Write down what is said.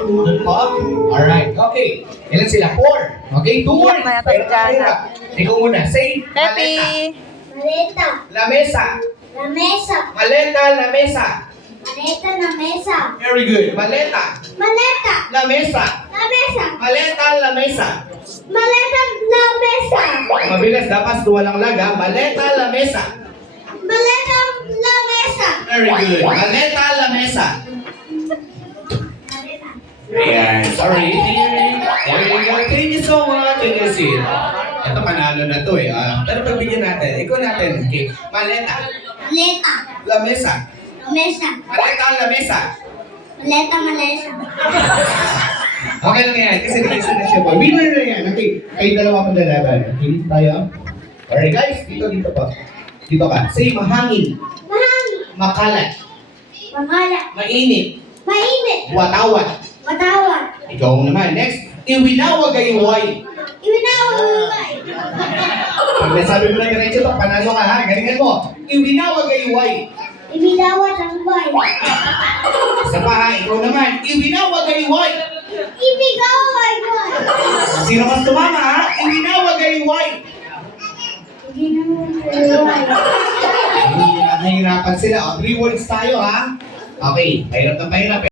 Doon po? Alright, okay. Ilan sila? 4. Okay, 2 words. Maya Pero Tatiana. mahirap. Ikaw muna. Say, Pepe! maleta. Maleta. La mesa. La mesa. Maleta, la mesa. Maleta na mesa. Very good. Maleta. Maleta. La mesa. La mesa. Maleta, la mesa. Maleta na mesa. Mabilis, dapat walang laga. Maleta, la mesa. Maleta na mesa. Very good. Maleta, la mesa. Ayan. Sorry. There you go. Thank you so much. Thank you, Sid. Ito, panalo na to eh. Pero pagbigyan natin. Ikaw natin. Okay. Maleta. Maleta. La mesa. La mesa. Maleta, la mesa. Maleta malesa. Okay lang yan. Kasi nag-isa na siya po. Winner na yan. Okay. Kayo dalawa pa lalaban. Okay. Tayo. Alright guys. Dito pa. Dito ka. Say mahangin. Mahangin. Makalat. Mangala. Mainit. Mainit. Watawat. Matawad. Ikaw naman. Next. Iwinawag ay huway. Iwinawag. Pag nasabi mo na diretso to, panalo ka ha. Galingan mo. Iwinawag ay huway. Iwinawag ang bay. Isa pa ha. Ikaw naman. Iwinawag ay huway. Ibigawag bay. Sino mas tumama ha? Iwinawag ay huway. Iwinawag. Nahihirapan sila. 3 words tayo ha. Okay. Mahirap na mahirap.